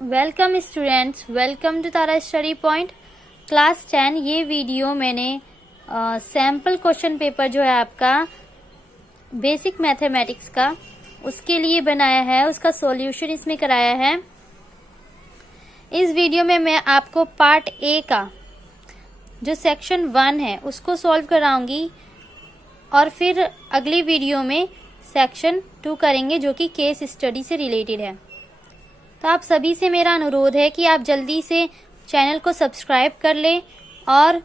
Welcome students, welcome to Tara study point class 10। ये video मैंने sample question paper जो है आपका बेसिक मैथमेटिक्स का, उसके लिए बनाया है। उसका सॉल्यूशन इसमें कराया है। इस वीडियो में मैं आपको पार्ट ए का जो सेक्शन 1 है उसको सॉल्व कराऊंगी और फिर अगली वीडियो में सेक्शन 2 करेंगे जो कि केस स्टडी से रिलेटेड है। तो आप सभी से मेरा अनुरोध है कि आप जल्दी से चैनल को सब्सक्राइब कर लें और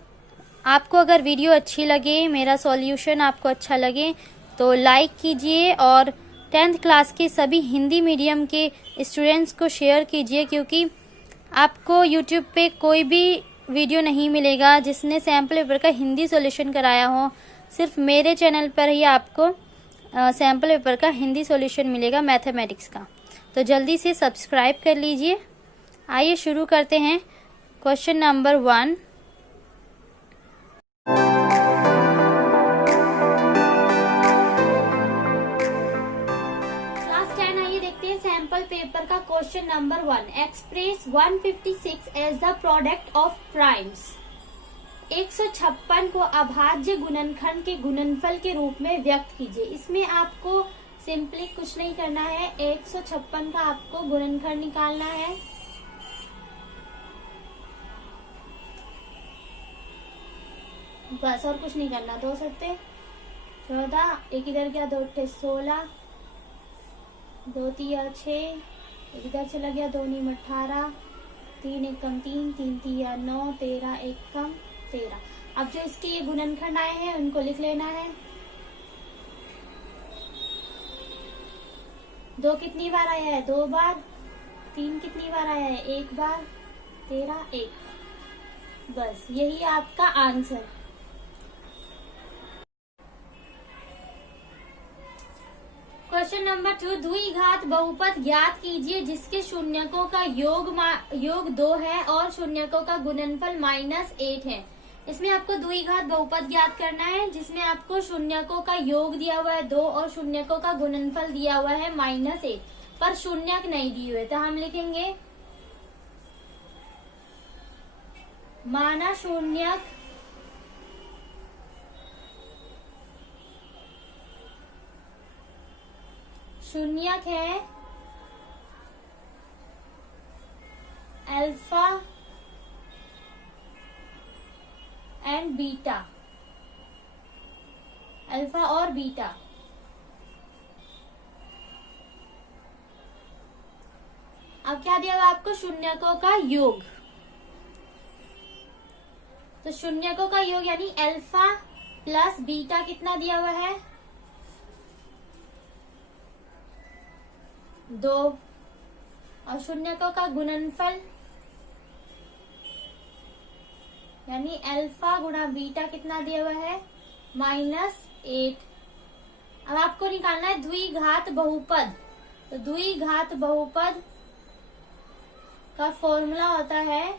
आपको अगर वीडियो अच्छी लगे, मेरा सॉल्यूशन आपको अच्छा लगे तो लाइक कीजिए और 10th क्लास के सभी हिंदी मीडियम के स्टूडेंट्स को शेयर कीजिए, क्योंकि आपको यूट्यूब पे कोई भी वीडियो नहीं मिलेगा जिसने सैम्पल पेपर का हिंदी सॉल्यूशन कराया हो। सिर्फ मेरे चैनल पर ही आपको सैम्पल पेपर का हिंदी सॉल्यूशन मिलेगा मैथमेटिक्स का। तो जल्दी से सब्सक्राइब कर लीजिए। आइए शुरू करते हैं। Question number 1। क्लास 10 आइए देखते हैं सैम्पल पेपर का question number 1। Express 156 as the product of primes. 156 को अभाज्य गुणनखंड के गुणनफल के रूप में व्यक्त कीजिए। इसमें आपको सिंपली कुछ नहीं करना है, 156 का आपको गुणनखंड निकालना है। बस और कुछ नहीं करना। 2 सत्ते 14, एक इधर गया, 2 अट्ठे 16, 2 तिया 6, एक इधर चला गया, 2 नीम 18, 3 एक कम 3, 3 तिया 9, 13 एक कम 13। अब जो इसके ये गुणनखंड आए हैं उनको लिख लेना है। 2 कितनी बार आया है? 2 बार। 3 कितनी बार आया है? 1 बार। 13 1। बस यही आपका आंसर। Question number 2। द्विघात बहुपद ज्ञात कीजिए जिसके शून्यकों का योग 2 है और शून्यकों का गुणनफल -8 है। इसमें आपको द्विघात बहुपद ज्ञात करना है जिसमें आपको शून्यकों का योग दिया हुआ है 2 और शून्यकों का गुणनफल दिया हुआ है -8, पर शून्यक नहीं दिए हुए। तो हम लिखेंगे माना शून्यक शून्यक है अल्फा एंड बीटा, अल्फा और बीटा। अब क्या दिया हुआ आपको? शून्यकों का योग। तो शून्यकों का योग यानी अल्फा प्लस बीटा कितना दिया हुआ है? 2। और शून्यकों का गुणनफल यानी अल्फा गुणा बीटा कितना दिया हुआ है? -8। अब आपको निकालना है द्विघात बहुपद। तो द्विघात बहुपद का फॉर्मूला होता है,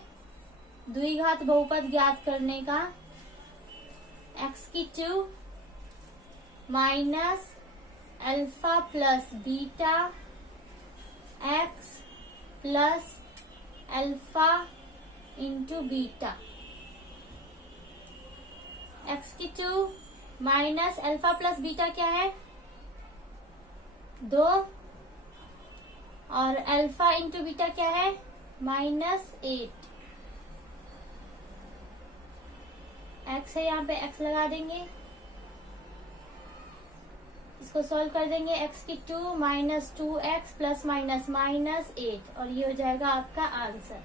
द्विघात बहुपद ज्ञात करने का, x³ minus alpha plus beta x plus alpha into beta. x³ minus alpha plus beta क्या है? 2 और अल्फा इंटू बीटा क्या है? -8। x है, यहाँ पे x लगा देंगे, इसको सॉल्व कर देंगे। x³ minus 2x plus minus -8 और ये हो जाएगा आपका आंसर।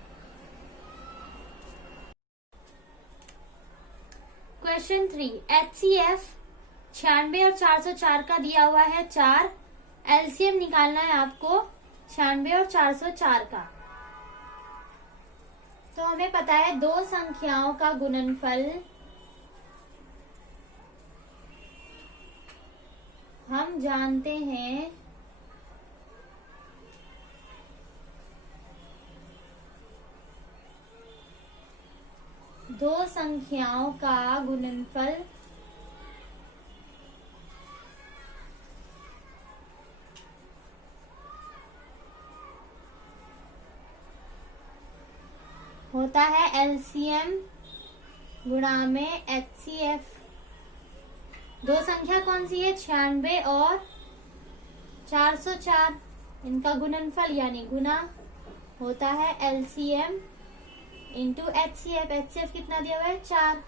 क्वेश्चन 3। HCF 96 और 404 का दिया हुआ है 4। एलसीएम निकालना है आपको 96 और 404 का। तो हमें पता है दो संख्याओं का गुणनफल हम जानते हैं दो संख्याओं का गुणनफल होता है एलसीएम गुणा में एचसीएफ। दो संख्या कौन सी है? 96 और 404। इनका गुणनफल यानी गुना होता है एलसीएम इंटू एचसीएफ। एचसीएफ कितना दिया हुआ है? 4।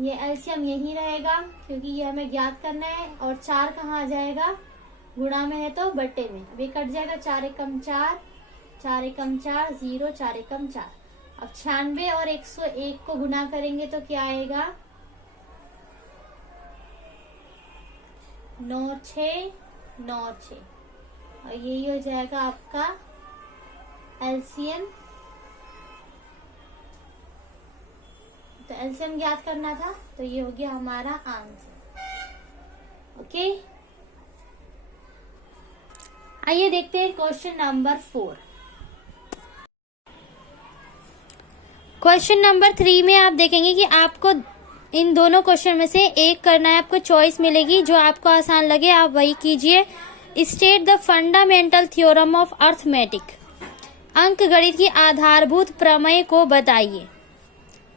ये एलसीएम यही रहेगा क्योंकि ये हमें ज्ञात करना है। और 4 कहाँ आ जाएगा? गुणा में है तो बट्टे में। अब ये कट जाएगा। 4 एकम 4, 4 एकम 4, 0, 4 एकम 4। अब 96 और 101 को गुना करेंगे तो क्या आएगा? 9 6 9 6। और यही हो जाएगा आपका एलसीएम। तो एलसीएम ज्ञात करना था, तो ये हो गया हमारा आंसर। ओके, आइए देखते हैं क्वेश्चन नंबर 4। क्वेश्चन नंबर 3 में आप देखेंगे कि आपको इन दोनों क्वेश्चन में से एक करना है। आपको चॉइस मिलेगी, जो आपको आसान लगे आप वही कीजिए। State the fundamental theorem of arithmetic. अंकगणित की आधारभूत प्रमेय को बताइए।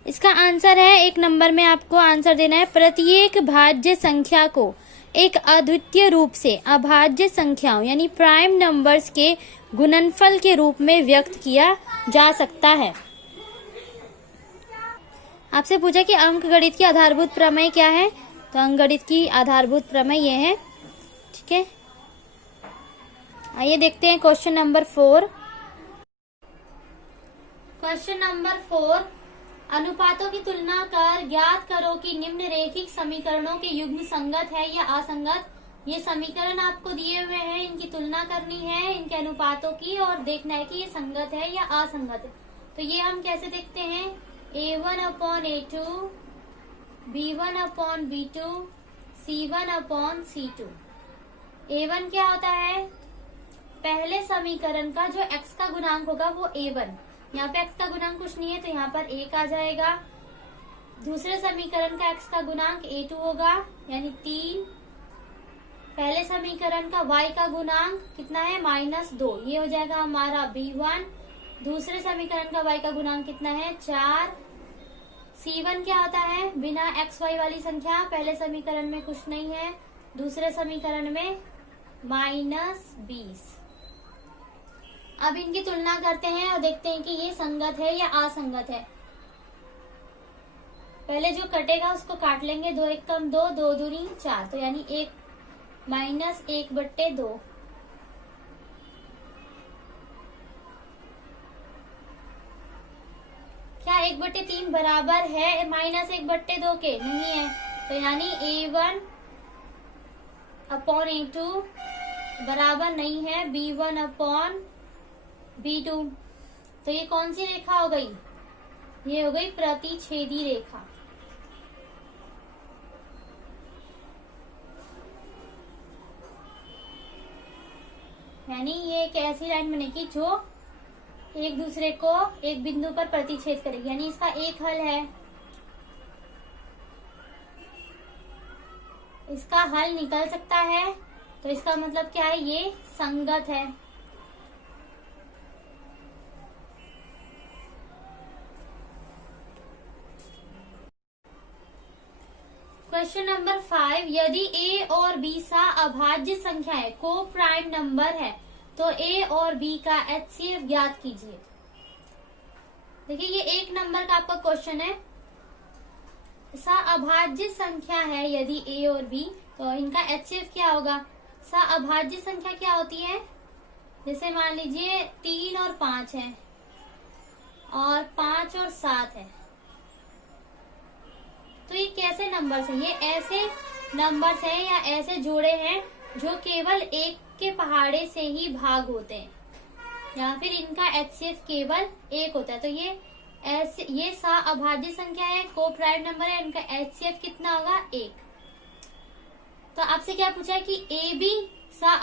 इसका आंसर है, एक नंबर में आपको आंसर देना है। प्रत्येक भाज्य संख्या को एक अद्वितीय रूप से अभाज्य संख्याओं यानी प्राइम नंबर्स के गुणनफल के रूप में व्यक्त किया जा सकता है। आपसे पूछा कि अंकगणित की आधारभूत प्रमेय क्या है, तो अंकगणित की आधारभूत प्रमेय ये है। ठीक है, आइए देखते हैं क्वेश्चन नंबर 4। क्वेश्चन नंबर 4, अनुपातों की तुलना कर ज्ञात करो कि निम्नरेखिक समीकरणों के युग्म संगत है या असंगत। ये समीकरण आपको दिए हुए हैं, इनकी तुलना करनी है इनके अनुपातों की और देखना है कि ये संगत है या असंगत है। तो ये हम कैसे देखते हैं? A1/A2, B1/B2, C1/C2। A1 क्या होता है? पहले समीकरण का जो x का गुणांक होगा वो A1। यहाँ पे x का गुणांक कुछ नहीं है तो यहाँ पर 1 आ जाएगा। दूसरे समीकरण का x का गुणांक A2 होगा यानी 3। पहले समीकरण का y का गुणांक कितना है? -2, ये हो जाएगा हमारा B1। दूसरे समीकरण का y का गुणांक कितना है? 4। C1 क्या होता है? बिना x y वाली संख्या, पहले समीकरण में कुछ नहीं है, दूसरे समीकरण में -20। अब इनकी तुलना करते हैं और देखते हैं कि ये संगत है या असंगत है। पहले जो कटेगा उसको काट लेंगे। 2 एकम 2, 2 दूनी 4, तो यानी 1 -1/2। क्या 1/3 बराबर है -1/2 के? नहीं है, तो यानी A1/A2 बराबर नहीं है B1/B2। तो ये कौन सी रेखा हो गई? ये हो गई प्रतिच्छेदी रेखा। यानी ये एक ऐसी लाइन बनेगी जो एक दूसरे को एक बिंदु पर प्रतिच्छेद करेगी, यानी इसका एक हल है। इसका हल निकल सकता है, तो इसका मतलब क्या है? ये संगत है। क्वेश्चन नंबर 5, यदि a और b अभाज्य संख्याएं को प्राइम नंबर है तो a और b का HCF ज्ञात कीजिए। देखिए ये एक नंबर का आपका क्वेश्चन है। अभाज्य संख्या है यदि a और b, तो इनका HCF क्या होगा? अभाज्य संख्या क्या होती है? जैसे मान लीजिए 3 और 5 है और 5 और 7 है, तो ये कैसे नंबर्स हैं? ये ऐसे नंबर्स हैं या ऐसे जोड़े हैं जो केवल एक के पहाड़े से ही भाग होते हैं, या फिर इनका HCF केवल 1 होता है। तो ये ऐसे ये अभाज्य संख्या है, को प्राइम नंबर है, इनका HCF कितना होगा? 1। तो आपसे क्या पूछा है कि AB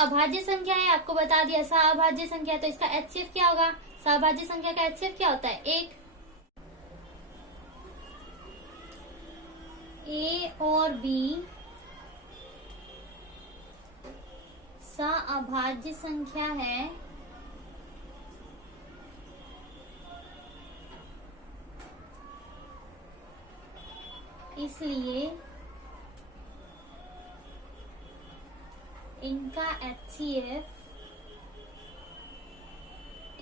अभाज्य संख्या है, आपको बता दिया अभाज्य संख्या है, तो इसका HCF क्या होगा? अभाज्य संख्या का HCF क्या होता है? 1। A और B सा अभाज्य संख्या है इसलिए इनका HCF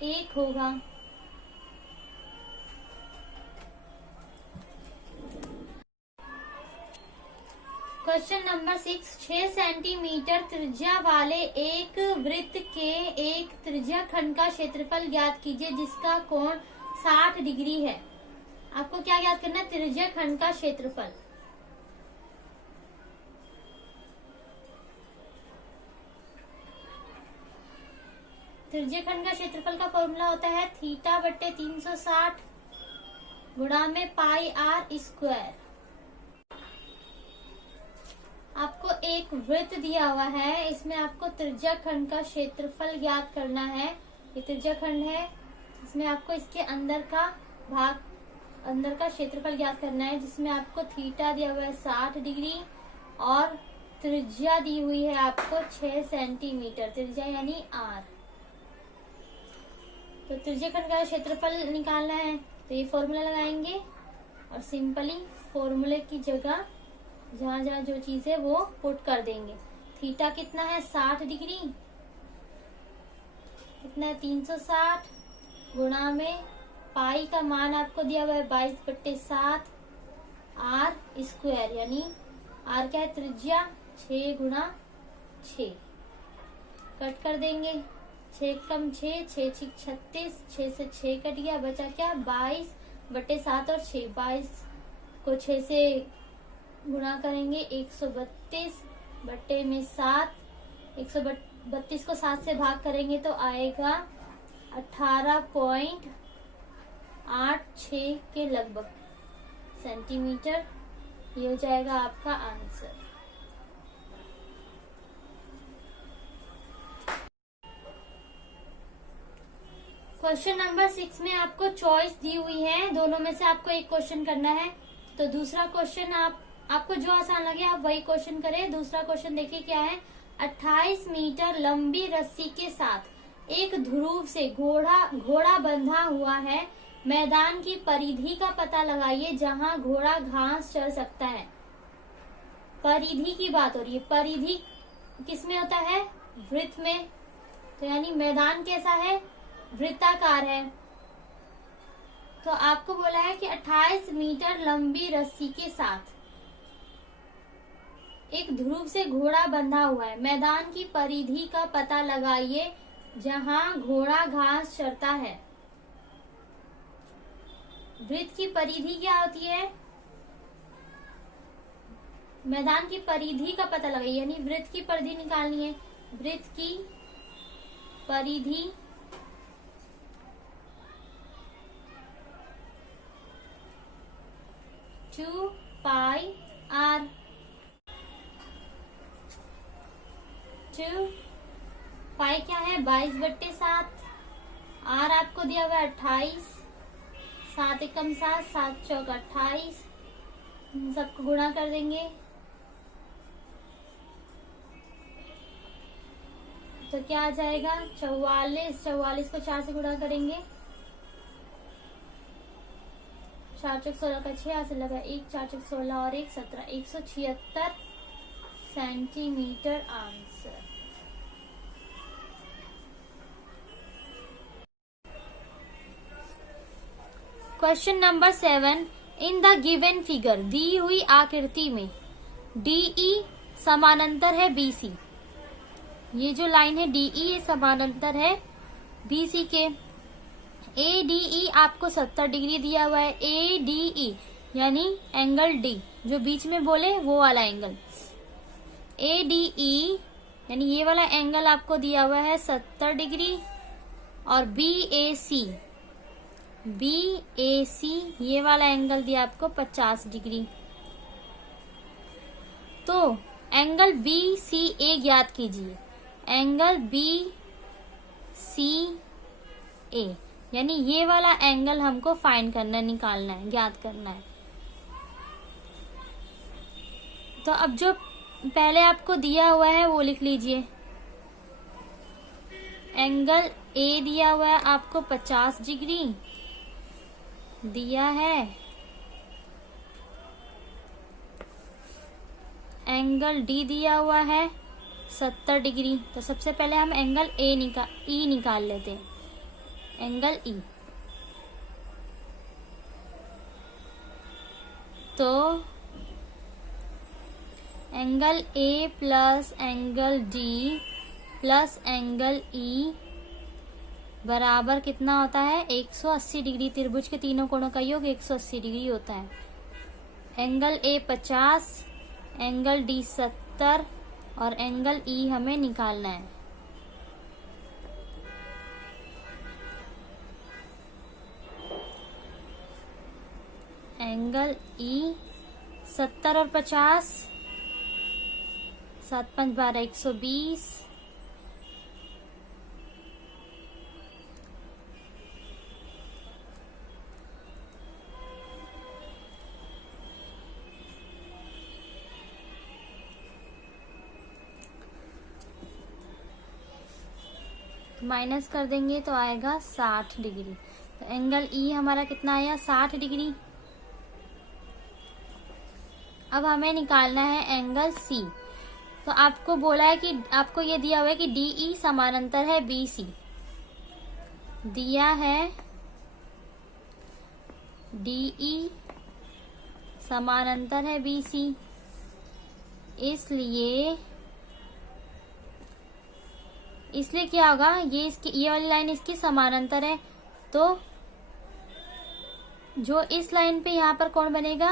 1 होगा। क्वेश्चन नंबर 6, 6 सेंटीमीटर त्रिज्या वाले एक वृत्त के एक त्रिज्या खंड का क्षेत्रफल ज्ञात कीजिए जिसका कोण 60 डिग्री है। आपको क्या ज्ञात करना है? त्रिज्या खंड का क्षेत्रफल। त्रिज्या खंड का क्षेत्रफल का फॉर्मूला होता है थीटा बट्टे 360 गुणा में पाई आर स्क्वायर। आपको एक वृत्त दिया हुआ है, इसमें आपको त्रिज्या खंड का क्षेत्रफल ज्ञात करना है। ये त्रिज्या खंड है, इसमें आपको इसके अंदर का भाग, अंदर का क्षेत्रफल ज्ञात करना है, जिसमें आपको थीटा दिया हुआ है 60 डिग्री और त्रिज्या दी हुई है आपको 6 सेंटीमीटर त्रिज्या यानी आर। तो त्रिज्या खंड का क्षेत्रफल निकालना है तो ये फॉर्मूला लगाएंगे और सिंपली फॉर्मूले की जगह जहां जहां जो चीज है वो पुट कर देंगे। थीटा कितना है? 60 डिग्री। कितना है? 360 गुणा में पाई का मान आपको दिया हुआ है 22/7 आर स्क्वायर यानी आर क्या है? त्रिज्या 6 गुणा 6। कट कर देंगे, 6 कम 6, 6 6 36, 6 से 6 कट गया, बचा क्या? 22/7 और 6, 22 को 6 से गुणा करेंगे 132 बट्टे में 7, 132 को 7 से भाग करेंगे तो आएगा 18.86 के लगभग सेंटीमीटर। ये हो जाएगा आपका आंसर। क्वेश्चन नंबर 6 में आपको चॉइस दी हुई है, दोनों में से आपको एक क्वेश्चन करना है। तो दूसरा क्वेश्चन आपको जो आसान लगे आप वही क्वेश्चन करें। दूसरा क्वेश्चन देखिए क्या है? 28 मीटर लंबी रस्सी के साथ एक ध्रुव से घोड़ा बंधा हुआ है। मैदान की परिधि का पता लगाइए जहां घोड़ा घास चर सकता है। परिधि की बात हो रही है। परिधि किसमें होता है? वृत्त में। तो यानी मैदान कैसा है? वृत्ताकार है। तो आपको बोला है कि 28 मीटर लंबी रस्सी के साथ एक ध्रुव से घोड़ा बंधा हुआ है। मैदान की परिधि का पता लगाइए जहां घोड़ा घास चरता है। वृत्त की परिधि क्या होती है? मैदान की परिधि का पता लगाइए यानी वृत्त की परिधि निकालनी है। वृत्त की परिधि टू पाई आर। 2 पाई क्या है? 22/7। आर आपको दिया हुआ है 28, 7 एकम 7, 7 चौक 28। सबको गुणा कर देंगे तो क्या आ जाएगा? 44। 44 को 4 से गुणा करेंगे, 4 चौक 16 का 6 से लगा 1, 4 चौक 16 और 1 17, 176 centimetre answer. Question number 7, in the given figure दी हुई आकृति में DE समानांतर है BC। ये जो लाइन है DE ये समानांतर है BC के। ADE आपको 70 डिग्री दिया हुआ है। ADE यानी एंगल D जो बीच में बोले वो वाला एंगल। ADE यानी ये वाला एंगल आपको दिया हुआ है 70 डिग्री और BAC ये वाला एंगल दिया आपको 50 डिग्री। तो एंगल BCA ज्ञात कीजिए। एंगल BCA यानी ये वाला एंगल हमको फाइंड करना है, निकालना है, ज्ञात करना है। तो अब जो पहले आपको दिया हुआ है वो लिख लीजिए। एंगल ए दिया हुआ है आपको 50 डिग्री दिया है, एंगल डी दिया हुआ है 70 डिग्री। तो सबसे पहले हम एंगल ई निकाल लेते हैं, एंगल ई। तो angle A plus angle D plus angle E बराबर कितना होता है? 180 डिग्री। त्रिभुज के तीनों कोणों का योग 180 डिग्री होता है। एंगल ए 50, एंगल डी 70 और एंगल ई हमें निकालना है। एंगल ई 70 और 50, 7 5 12 120, माइनस कर देंगे तो आएगा 60 डिग्री। तो एंगल ई हमारा कितना आया? 60 डिग्री। अब हमें निकालना है एंगल सी। तो आपको बोला है कि आपको ये दिया हुआ है कि डी ई समानांतर है बी सी, दिया है डी ई समानांतर है बी सी, इसलिए क्या होगा? ये वाली लाइन इसकी समानांतर है, तो जो इस लाइन पे यहाँ पर कोण बनेगा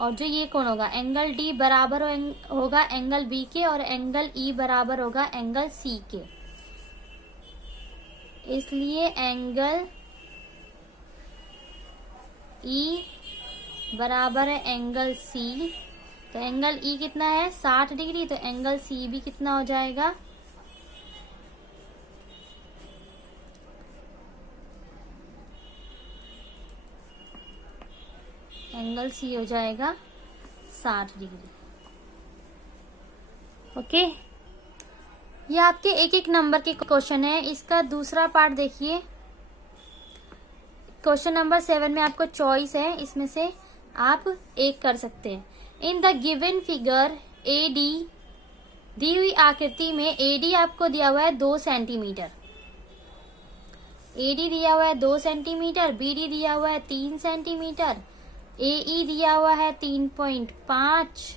और जो ये कोण होगा, एंगल डी बराबर होगा एंगल बी के और एंगल ई बराबर होगा एंगल सी के। इसलिए एंगल ई बराबर है एंगल सी। तो एंगल ई कितना है? 60 डिग्री। तो एंगल सी भी कितना हो जाएगा? एंगल सी हो जाएगा 60 डिग्री। ओके, ये आपके एक एक नंबर के क्वेश्चन है। इसका दूसरा पार्ट देखिए। क्वेश्चन नंबर 7 में आपको चॉइस है, इसमें से आप एक कर सकते हैं। In the given figure AD, दी हुई आकृति में एडी आपको दिया हुआ है 2 सेंटीमीटर, एडी दिया हुआ है 2 सेंटीमीटर, बीडी दिया हुआ है 3 सेंटीमीटर, एई दिया हुआ है 3.5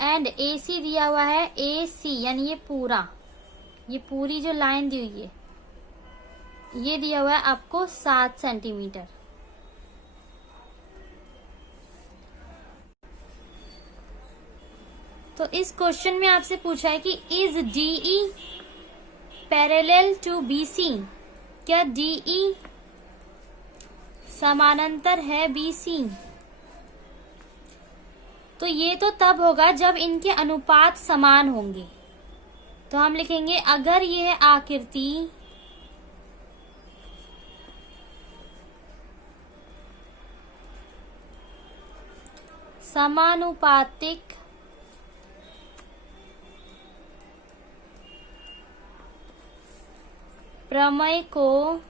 एंड एसी दिया हुआ है, एसी यानी ये पूरी जो लाइन दी हुई है ये दिया हुआ है आपको 7 सेंटीमीटर। तो इस क्वेश्चन में आपसे पूछा है कि is DE parallel to BC, क्या डीई समानांतर है बीसी? तो ये तो तब होगा जब इनके अनुपात समान होंगे। तो हम लिखेंगे अगर यह आकृति समानुपातिक प्रमेय को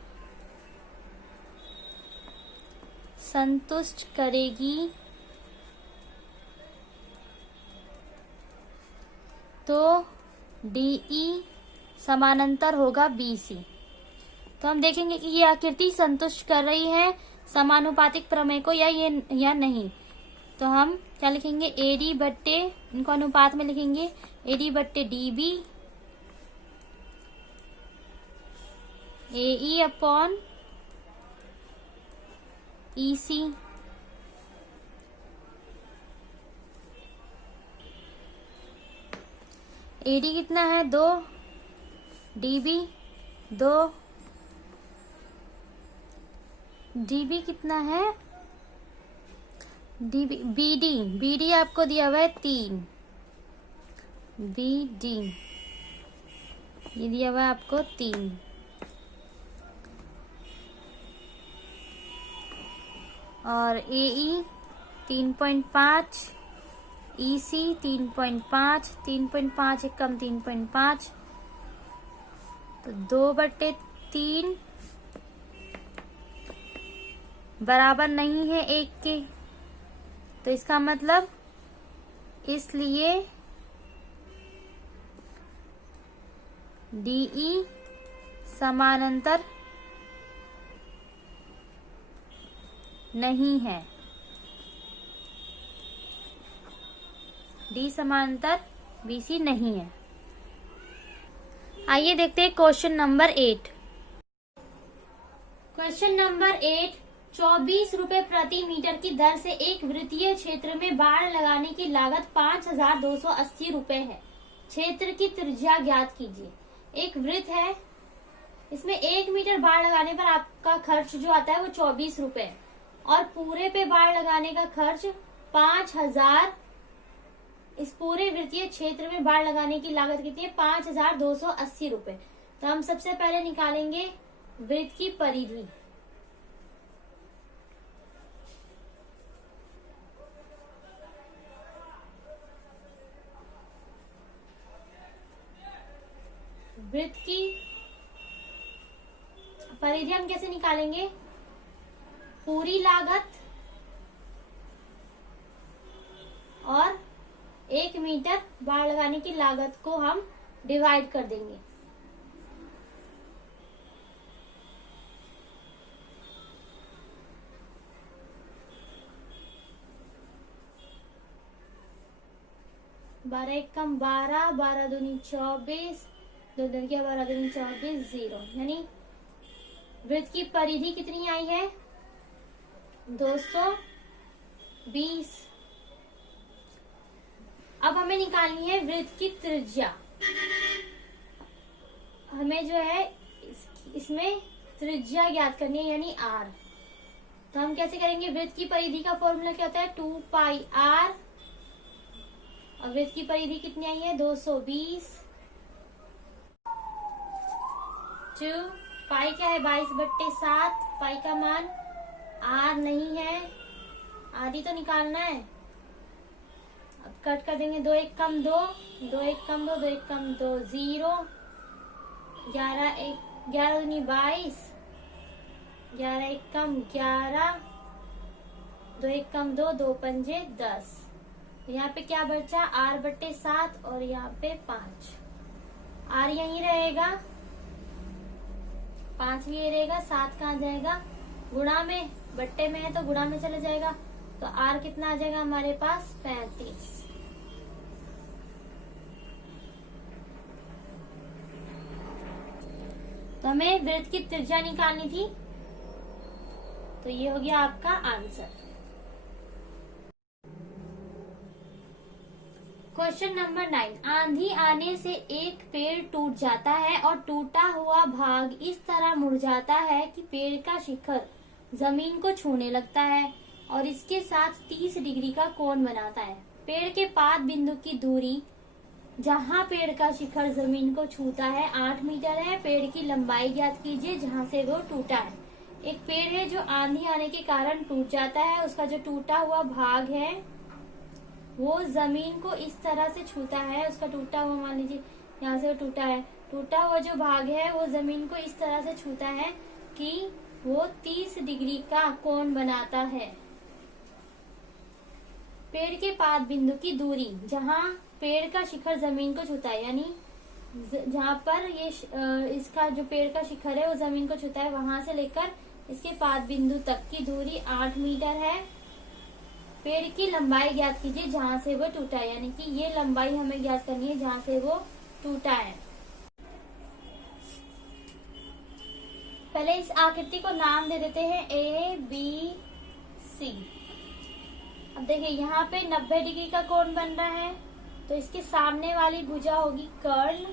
संतुष्ट करेगी तो डीई समानांतर होगा बीसी। तो हम देखेंगे कि ये आकृति संतुष्ट कर रही है समानुपातिक प्रमेय को या नहीं। तो हम क्या लिखेंगे? एडी बट्टे, इनको अनुपात में लिखेंगे, एडी बट्टे डीबी एई अपॉन ईसी। एडी कितना है? 2, डीबी 2, डीबी कितना है? बीडी आपको दिया हुआ है 3, बीडी ये दिया हुआ है आपको 3, और एई 3.5, EC 3.5, 3.5 एक कम 3.5, तो 2/3 बराबर नहीं है 1 के, तो इसका मतलब इसलिए DE समानांतर नहीं है। D समानांतर BC नहीं है। आइए देखते हैं क्वेश्चन नंबर 8। क्वेश्चन नंबर 8, 24 रुपए प्रति मीटर की दर से एक वृत्तीय क्षेत्र में बाड़ लगाने की लागत 5280 रुपए है। क्षेत्र की त्रिज्या ज्ञात कीजिए। एक वृत्त है, इसमें 1 मीटर बाड़ लगाने पर आपका खर्च जो आता है वो 24 रुपए है, और पूरे पे बाड़ लगाने का खर्च 5000। इस पूरे वृत्तीय क्षेत्र में बाड़ लगाने की लागत कितनी है? 5280 रुपए। तो हम सबसे पहले निकालेंगे वृत्त की परिधि। वृत्त की परिधि हम कैसे निकालेंगे? पूरी लागत और 1 मीटर बाड़ लगाने की लागत को हम डिवाइड कर देंगे। बारह एक कम 12, 12 दूनी 24, 2 दूनी 12 दूनी 24, 0, यानी वृत्त की परिधि कितनी आई है? 220। अब हमें निकालनी है वृत्त की त्रिज्या। हमें जो है इसमें त्रिज्या ज्ञात करनी है, यानी R। तो हम कैसे करेंगे? वृत्त की परिधि का फॉर्मूला क्या होता है? 2πr, और वृत्त की परिधि कितनी आई है? 220। 2 पाई क्या है? 22/7। पाई का मान R नहीं है, आधी तो निकालना है। अब कट कर देंगे। 2 1 कम 2, 2 1 कम 2, 2 1 कम 2, 0। 11 दूनी 22, 11 1 कम 11, 2 1 कम 2, 2 पंजे 10। यहाँ पे क्या बचा? R/7, और यहाँ पे 5। R यहीं रहेगा, 5 भी यही रहेगा, 7 कहाँ जाएगा? गुणा में, बट्टे में है तो गुणा में चले जाएगा। तो R कितना आ जाएगा हमारे पास? 35। तो हमें वृत्त की त्रिज्या निकालनी थी, तो ये हो गया आपका आंसर। क्वेश्चन नंबर 9, आंधी आने से एक पेड़ टूट जाता है और टूटा हुआ भाग इस तरह मुरझाता है कि पेड़ का शिखर जमीन को छूने लगता है और इसके साथ 30 डिग्री का कोण बनाता है। पेड़ के पाद बिंदु की दूरी जहाँ पेड़ का शिखर जमीन को छूता है 8 मीटर है। पेड़ की लंबाई ज्ञात कीजिए जहाँ से वो टूटा है। एक पेड़ है जो आंधी आने के कारण टूट जाता है, उसका जो टूटा हुआ भाग है वो जमीन को इस तरह से छूता है। उसका टूटा हुआ, मान लीजिए यहाँ से वो टूटा है, टूटा हुआ जो भाग है वो जमीन को इस तरह से छूता है कि वो 30 डिग्री का कोण बनाता है। पेड़ के पाद बिंदु की दूरी जहाँ पेड़ का शिखर जमीन को छूता है, यानी जहाँ पर ये इसका जो पेड़ का शिखर है वो जमीन को छूता है, वहां से लेकर इसके पाद बिंदु तक की दूरी 8 मीटर है। पेड़ की लंबाई ज्ञात कीजिए जहाँ से वो टूटा है, यानी कि ये लंबाई हमें ज्ञात करनी है जहाँ से वो टूटा है। पहले इस आकृति को नाम दे देते हैं ABC। अब देखिए यहाँ पे 90 डिग्री का कोण बन रहा है, तो इसके सामने वाली भुजा होगी कर्ण,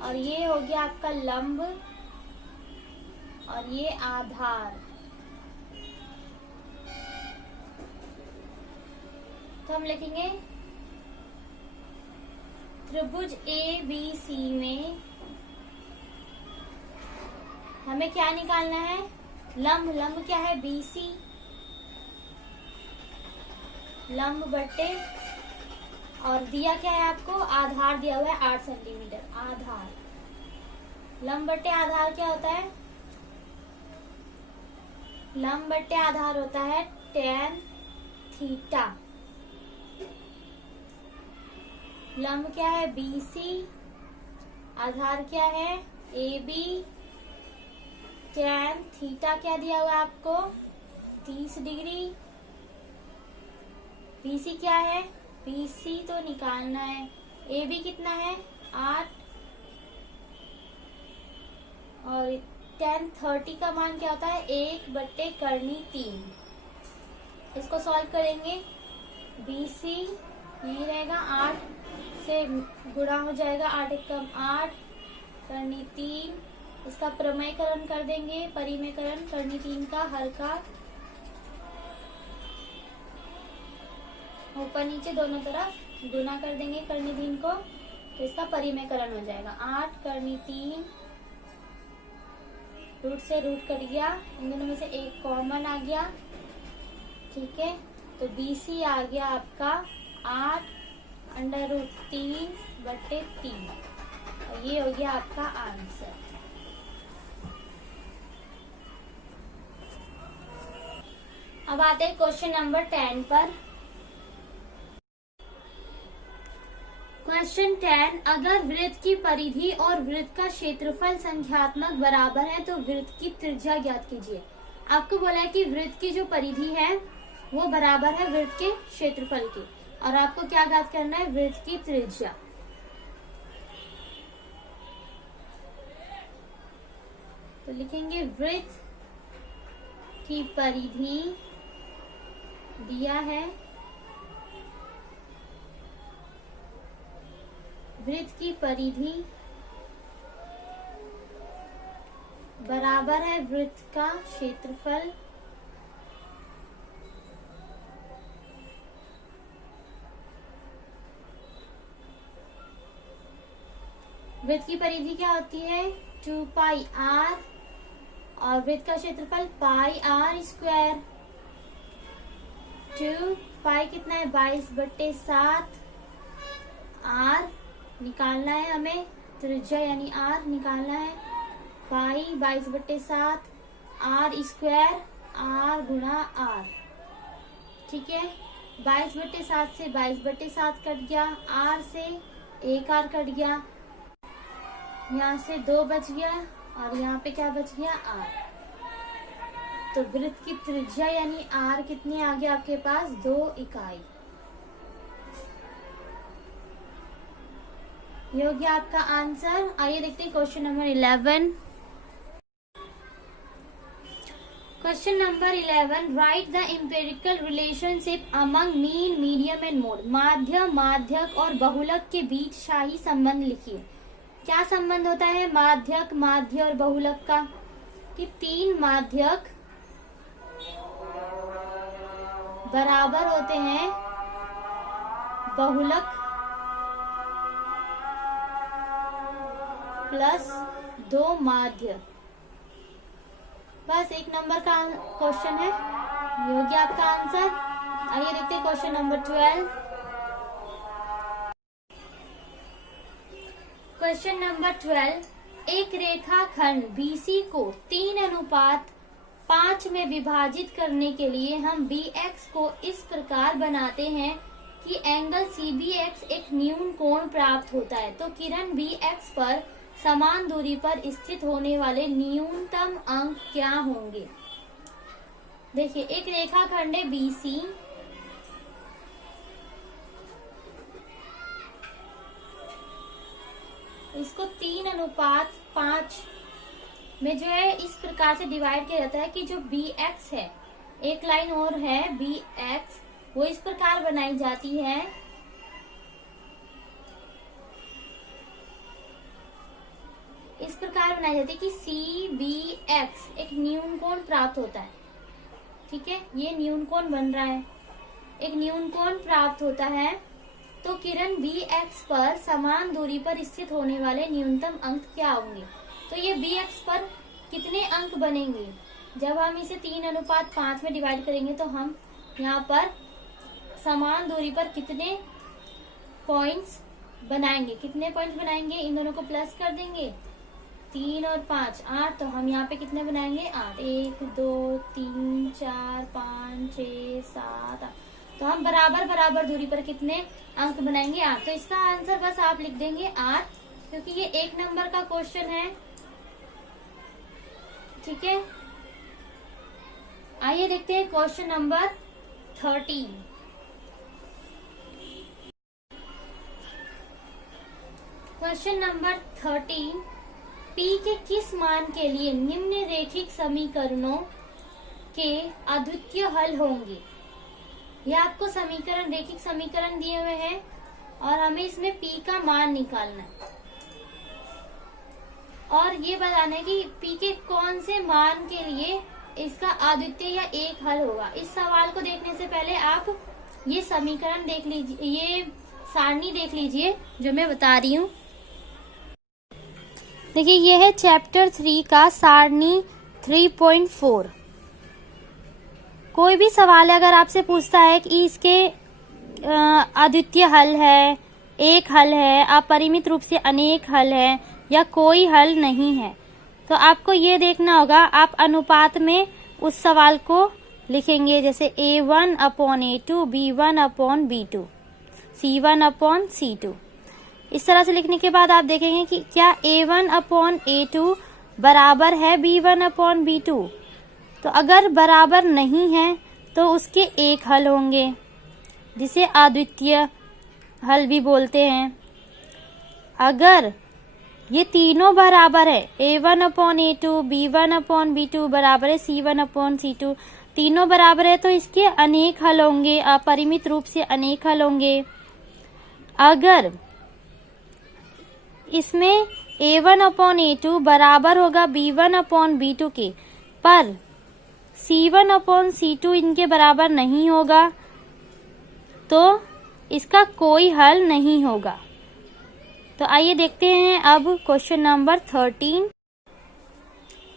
और ये हो गया आपका लंब, और ये आधार। तो हम लिखेंगे त्रिभुज ABC में हमें क्या निकालना है? लंब। लंब क्या है? BC। लंब बट्टे, और दिया क्या है आपको, आधार दिया हुआ है 8 सेंटीमीटर। आधार, लंब बट्टे आधार क्या होता है, लंब बट्टे आधार होता है tan थीटा। लंब क्या है BC, आधार क्या है AB, tan थीटा क्या दिया हुआ है आपको 30 डिग्री। BC क्या है, BC तो निकालना है, AB कितना है 8, और tan 30 का मान क्या होता है 1/3। इसको सॉल्व करेंगे, BC यही रहेगा 8 से गुणा हो जाएगा, 8 एकम 8 करनी 3, इसका प्रमेयकरण कर देंगे, परिमेयकरण करनी 3 का हर का ऊपर नीचे दोनों तरफ गुना कर देंगे करनी 3 को, तो इसका परिमेयकरण हो जाएगा 8 करनी 3, रूट से रूट कट गया, इन दोनों में से एक कॉमन आ गया, ठीक है। तो BC आ गया आपका 8√3/3, और ये हो गया आपका आंसर। अब आते हैं क्वेश्चन नंबर 10 पर। क्वेश्चन 10, अगर वृत्त की परिधि और वृत्त का क्षेत्रफल संख्यात्मक बराबर है तो वृत्त की त्रिज्या ज्ञात कीजिए। आपको बोला है कि वृत्त की जो परिधि है वो बराबर है वृत्त के क्षेत्रफल की, और आपको क्या ज्ञात करना है, वृत्त की त्रिज्या। तो लिखेंगे वृत्त की परिधि दिया है, वृत्त की परिधि बराबर है वृत्त का क्षेत्रफल, वृत्त की परिधि क्या होती है 2πr, और वृत्त का क्षेत्रफल πr²। 2 पाई कितना है 22/7, r निकालना है हमें, त्रिज्या यानी r निकालना है, पाई 22/7 r², r गुणा r, ठीक है। 22/7 से 22/7 कट गया, r से 1 r कट गया, यहाँ से 2 बच गया, और यहाँ पे क्या बच गया r। तो वृत्त की त्रिज्या यानी r कितनी आ गया आपके पास 2 इकाई। ये हो गया आपका आंसर। आइए देखते हैं question number 11। Question number 11, right the empirical relationship among mean, medium and mode. माध्य, माध्यक और बहुलक के बीच शाही संबंध लिखिए। क्या संबंध होता है माध्यक, माध्य और बहुलक का, कि 3 माध्यक बराबर होते हैं बहुलक प्लस 2 माध्य। बस 1 नंबर का क्वेश्चन है, ये हो गया आपका आंसर। आइए देखते हैं क्वेश्चन नंबर 12। क्वेश्चन नंबर 12, एक रेखाखंड BC को 3:5 में विभाजित करने के लिए हम BX को इस प्रकार बनाते हैं कि एंगल CBX एक न्यून कोण प्राप्त होता है। तो किरण BX पर समान दूरी पर स्थित होने वाले न्यूनतम अंक क्या होंगे। देखिए एक रेखाखंड है BC, इसको 3:5 में जो है इस प्रकार से डिवाइड किया जाता है कि जो BX है, एक लाइन और है BX, वो इस प्रकार बनाई जाती है कि CBX एक न्यून कोण प्राप्त होता है। ठीक है, ये न्यून कोण बन रहा है, एक न्यून कोण प्राप्त होता है। तो किरण BX पर समान दूरी पर स्थित होने वाले न्यूनतम अंक क्या होंगे। तो ये BX पर कितने अंक बनेंगे, जब हम इसे 3:5 में डिवाइड करेंगे तो हम यहाँ पर समान दूरी पर कितने पॉइंट्स बनाएंगे, कितने पॉइंट्स बनाएंगे, इन दोनों को प्लस कर देंगे, 3 और 5 8, तो हम यहाँ पे कितने बनाएंगे 8, 1 2 3 4 5 6 7 8, तो हम बराबर बराबर दूरी पर कितने अंक बनाएंगे 8। तो इसका आंसर बस आप लिख देंगे 8, क्योंकि ये 1 नंबर का क्वेश्चन है। ठीक है, आइए देखते हैं question number 13। Question number 13, P के किस मान के लिए निम्न रेखिक समीकरणों के अद्वितीय हल होंगे। यह आपको समीकरण, रेखिक समीकरण दिए हुए हैं और हमें इसमें P का मान निकालना है और ये बताना है कि P के कौन से मान के लिए इसका अद्वितीय या एक हल होगा। इस सवाल को देखने से पहले आप ये समीकरण देख लीजिए, ये सारणी देख लीजिए जो मैं बता रही हूँ। देखिए, ये है चैप्टर 3 का सारणी 3.4। कोई भी सवाल अगर आपसे पूछता है कि इसके अद्वितीय हल है, एक हल है, अपरिमित रूप से अनेक हल है या कोई हल नहीं है, तो आपको ये देखना होगा आप अनुपात में उस सवाल को लिखेंगे, जैसे A1/A2, B1/B2, C1/C2। इस तरह से लिखने के बाद आप देखेंगे कि क्या A1/A2 बराबर है B1/B2। तो अगर बराबर नहीं है तो उसके एक हल होंगे, जिसे अद्वितीय हल भी बोलते हैं। अगर ये तीनों बराबर है, A1/A2, B1/B2 बराबर है C1/C2, तीनों बराबर है, तो इसके अनेक हल होंगे, अपरिमित रूप से अनेक हल होंगे। अगर इसमें A1/A2 बराबर होगा B1/B2 के, पर C1/C2 इनके बराबर नहीं होगा, तो इसका कोई हल नहीं होगा। तो आइए देखते हैं अब क्वेश्चन नंबर 13।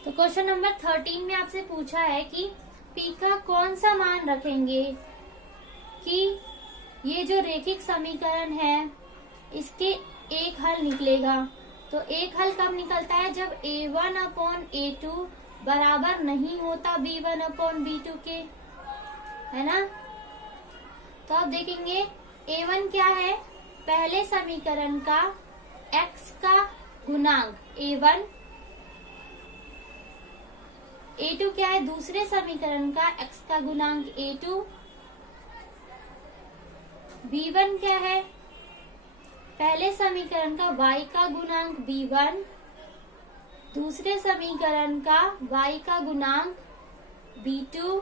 तो क्वेश्चन नंबर 13 में आपसे पूछा है कि P का कौन सा मान रखेंगे कि ये जो रेखिक समीकरण है इसके एक हल निकलेगा। तो एक हल कब निकलता है, जब A1/A2 बराबर नहीं होता B1/B2 के, है ना। तो आप देखेंगे A1 क्या है, पहले समीकरण का x का गुणांक A1, A2 क्या है, दूसरे समीकरण का x का गुणांक A2, B1 क्या है, पहले समीकरण का y का गुणांक B1, दूसरे समीकरण का y का गुणांक B2,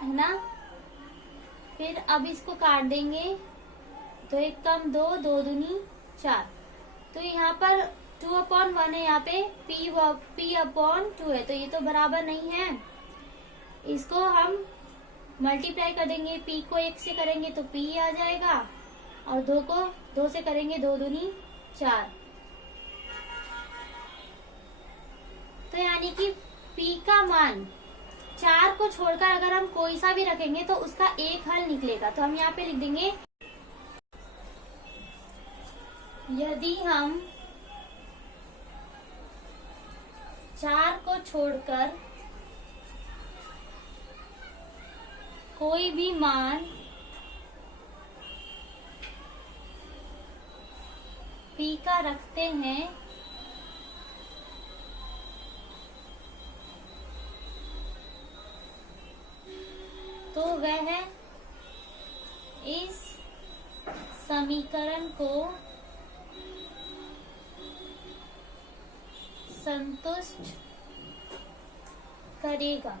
है ना। फिर अब इसको काट देंगे, तो 1 कम 2, 2 दूनी 4, तो यहाँ पर 2/1 है, यहाँ पे P/2 है, तो ये तो बराबर नहीं है। इसको हम मल्टीप्लाई कर देंगे, P को 1 से करेंगे तो P आ जाएगा और 2 को 2 से करेंगे, 2 दूनी 4। तो यानी कि P का मान 4 को छोड़कर अगर हम कोई सा भी रखेंगे तो उसका एक हल निकलेगा। तो हम यहाँ पे लिख देंगे, यदि हम 4 को छोड़कर कोई भी मान P का रखते हैं तो वह इस समीकरण को संतुष्ट करेगा।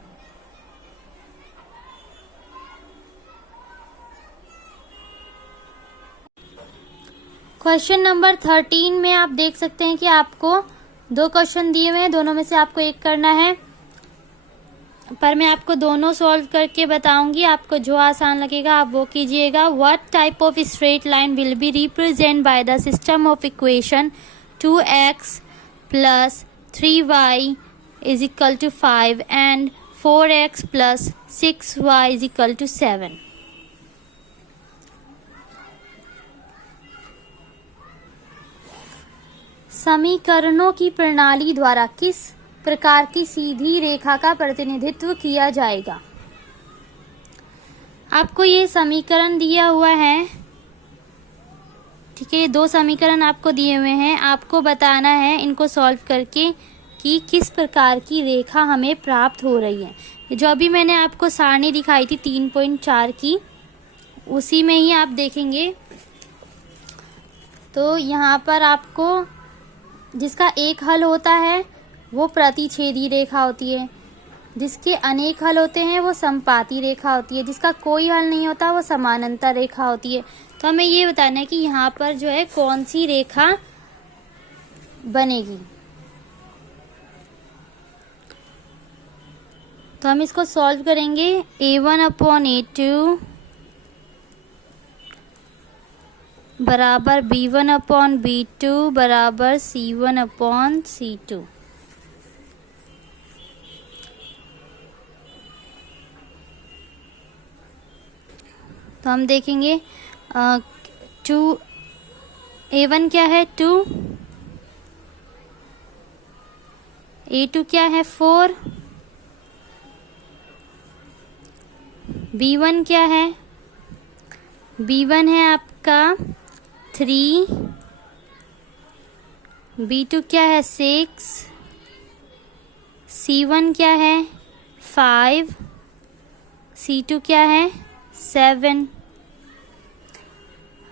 क्वेश्चन नंबर 13 में आप देख सकते हैं कि आपको 2 क्वेश्चन दिए हुए हैं, दोनों में से आपको एक करना है। पर मैं आपको दोनों सॉल्व करके बताऊंगी, आपको जो आसान लगेगा आप वो कीजिएगा। What type of straight line will be represent by the system of equation 2x plus 3y is equal to 5 and 4x plus 6y is equal to 7। समीकरणों की प्रणाली द्वारा किस प्रकार की सीधी रेखा का प्रतिनिधित्व किया जाएगा। आपको ये समीकरण दिया हुआ है, ठीक है, ये 2 समीकरण आपको दिए हुए हैं, आपको बताना है इनको सॉल्व करके कि किस प्रकार की रेखा हमें प्राप्त हो रही है। जो अभी मैंने आपको सारणी दिखाई थी 3.4 की, उसी में ही आप देखेंगे तो यहाँ पर आपको जिसका एक हल होता है वो प्रतिच्छेदी रेखा होती है, जिसके अनेक हल होते हैं वो समपाती रेखा होती है, जिसका कोई हल नहीं होता वो समानांतर रेखा होती है। तो हमें ये बताना है कि यहाँ पर जो है कौन सी रेखा बनेगी। तो हम इसको सॉल्व करेंगे। a1/a2 बराबर b1/b2 बराबर c1/c2। तो हम देखेंगे 2 a1 क्या है 2, a2 क्या है 4, b1 क्या है, b1 है आपका 3, b2 क्या है 6, c1 क्या है 5, c2 क्या है 7।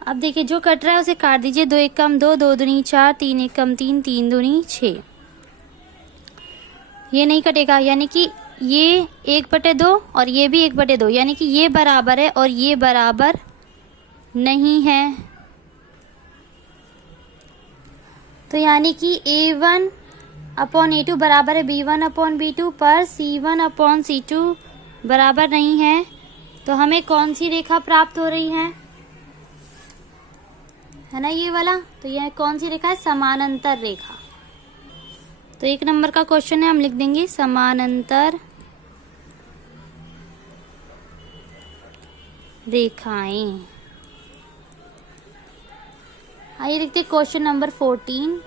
अब देखिए जो कट रहा है उसे काट दीजिए। 2 एकम 2, 2 दूनी 4, 3 एकम 3, 3 दूनी 6। ये नहीं कटेगा, यानी कि ये 1/2 और ये भी 1/2, यानी कि ये बराबर है और ये बराबर नहीं है। तो यानी कि a1/a2 बराबर है b1/b2 पर c1/c2 बराबर नहीं है। तो हमें कौन सी रेखा प्राप्त हो रही है ना, ये वाला। तो यह कौन सी रेखा है, समानांतर रेखा। तो 1 नंबर का क्वेश्चन है, हम लिख देंगे समानांतर रेखाएं। आइए देखते हैं क्वेश्चन नंबर 14।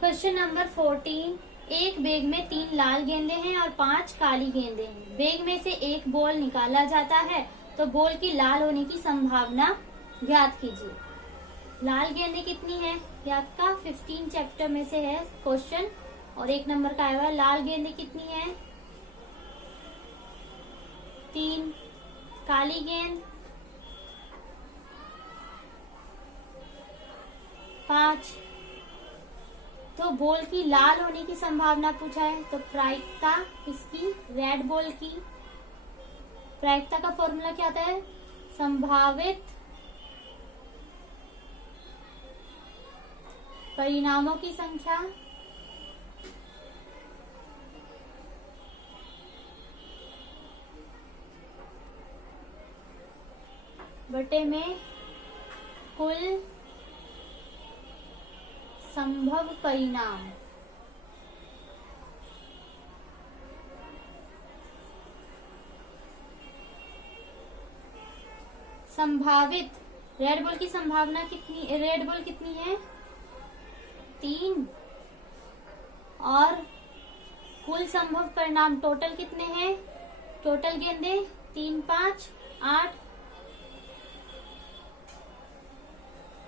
क्वेश्चन नंबर 14, एक बैग में 3 लाल गेंदे हैं और 5 काली गेंदे हैं। बैग में से एक बॉल निकाला जाता है तो बॉल की लाल होने की संभावना ज्ञात कीजिए। लाल गेंदे कितनी है, ये आपका 15 चैप्टर में से है क्वेश्चन और 1 नंबर का आया हुआ। लाल गेंदे कितनी है 3, काली गेंद 5। तो बॉल की लाल होने की संभावना पूछा है, तो प्रायिकता इसकी रेड बॉल की, प्रायिकता का फॉर्मूला क्या आता है, संभावित परिणामों की संख्या बटे में कुल संभव परिणाम। संभावित रेड बॉल की संभावना कितनी, रेड बॉल कितनी है 3 और कुल संभव परिणाम टोटल कितने हैं, टोटल गेंदे 3, 5, 8।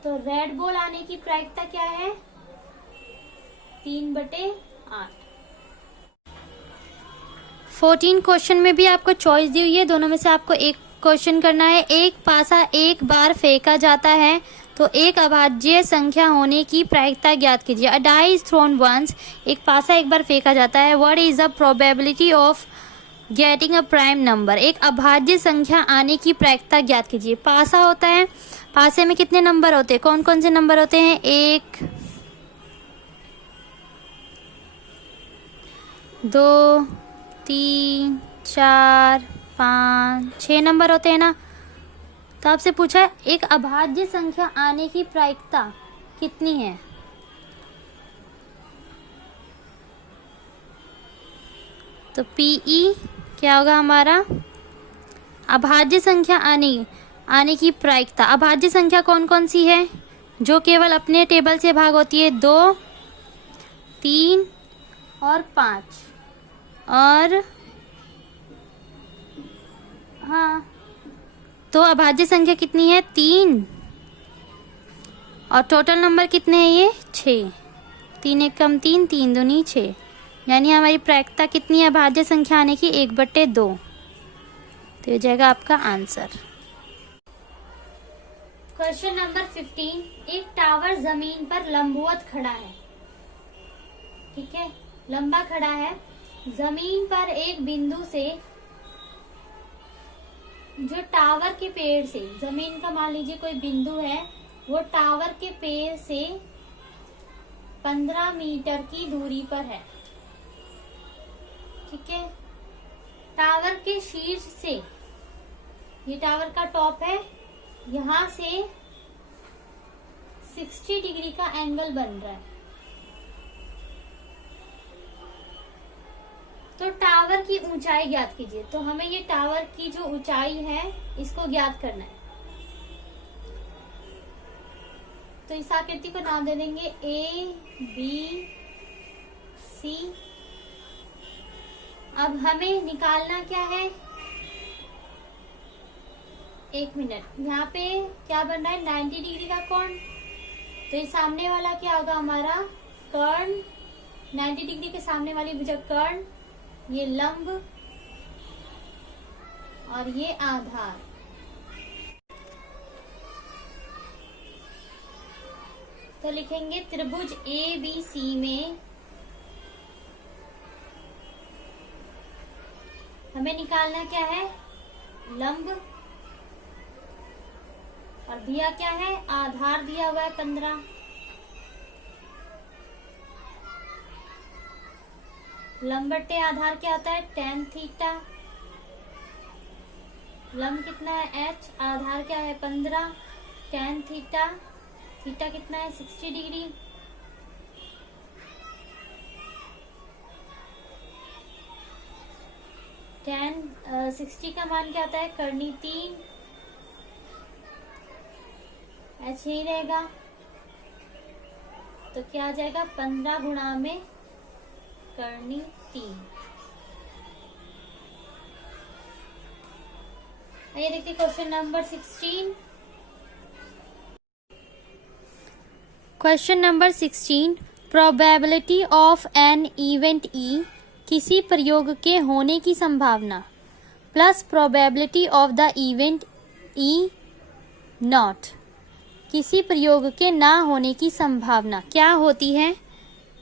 तो रेड बॉल आने की प्रायिकता क्या है 3/8। 14 क्वेश्चन में भी आपको चॉइस दी हुई है, दोनों में से आपको एक क्वेश्चन करना है। एक पासा एक बार फेंका जाता है तो एक अभाज्य संख्या होने की प्रायिकता ज्ञात कीजिए। अ डाई इज थ्रोन वंस, एक पासा एक बार फेंका जाता है। What is the probability of getting a prime number, एक अभाज्य संख्या आने की प्रायिकता ज्ञात कीजिए। पासा होता है, पासे में कितने नंबर होते हैं, कौन कौन से नंबर होते हैं 1, 2, 3, 4, 5, 6 नंबर होते हैं ना। तो आपसे पूछा है एक अभाज्य संख्या आने की प्रायिकता कितनी है। तो पीई क्या होगा हमारा, अभाज्य संख्या आने की प्रायिकता। अभाज्य संख्या कौन कौन सी है जो केवल अपने टेबल से भाग होती है? 2, 3 और 5। और हाँ, तो अभाज्य संख्या कितनी है? 3। और टोटल नंबर कितने हैं ये? 6। 3 एक कम 3, 3 दूनी 6। यानी हमारी प्रायिकता कितनी है अभाज्य संख्या आने की? 1/2। तो ये जाएगा आपका आंसर। Question number 15। एक टावर जमीन पर लंबवत खड़ा है, ठीक है, लंबा खड़ा है। जमीन पर एक बिंदु से, जो टावर के पेड़ से, जमीन का मान लीजिए कोई बिंदु है, वो टावर के पेड़ से 15 मीटर की दूरी पर है, ठीक है। टावर के शीर्ष से, ये टावर का टॉप है, यहां से 60 डिग्री का एंगल बन रहा है। तो टावर की ऊंचाई ज्ञात कीजिए। तो हमें ये टावर की जो ऊंचाई है इसको ज्ञात करना है। तो इस आकृति को नाम दे देंगे A, B, C। अब हमें निकालना क्या है? 1 मिनट। यहाँ पे क्या बन रहा है? 90 डिग्री का कोण। तो ये सामने वाला क्या होगा हमारा? कर्ण। 90 डिग्री के सामने वाली भुजा कर्ण, ये लंब और ये आधार। तो लिखेंगे त्रिभुज ABC में हमें निकालना क्या है? लंब। और दिया क्या है? आधार दिया हुआ है 15। लंब बटे आधार क्या होता है? tan theta. लंब कितना है? h, आधार क्या है? 15। tan थीटा, थीटा कितना है? 60 डिग्री। tan 60 का मान क्या होता है? कर्णी 3। h यही रहेगा। तो क्या आ जाएगा? 15 गुणा में कर्णी 3। आइए देखते question number 16। Question number 16। Probability of an event E, किसी प्रयोग के होने की संभावना, plus probability of the event E not, किसी प्रयोग के ना होने की संभावना क्या होती है?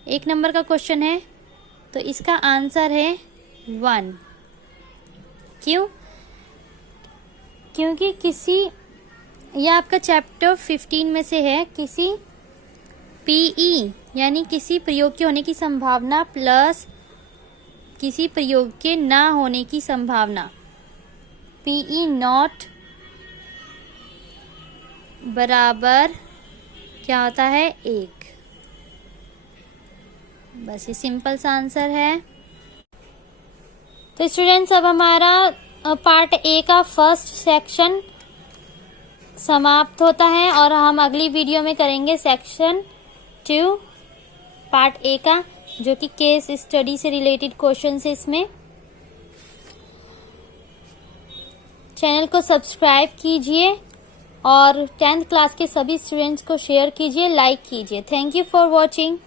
1 नंबर का क्वेश्चन है, तो इसका आंसर है 1। क्यों? क्योंकि किसी, यह आपका चैप्टर 15 में से है, किसी पीई यानी किसी प्रयोग के होने की संभावना प्लस किसी प्रयोग के ना होने की संभावना, पीई नॉट बराबर क्या होता है? 1। बस ये सिंपल सा आंसर है। तो स्टूडेंट्स, अब हमारा पार्ट ए का फर्स्ट सेक्शन समाप्त होता है और हम अगली वीडियो में करेंगे सेक्शन 2 पार्ट ए का, जो कि केस स्टडी से रिलेटेड क्वेश्चन है। इसमें चैनल को सब्सक्राइब कीजिए और 10th क्लास के सभी स्टूडेंट्स को शेयर कीजिए, लाइक कीजिए। Thank you for watching.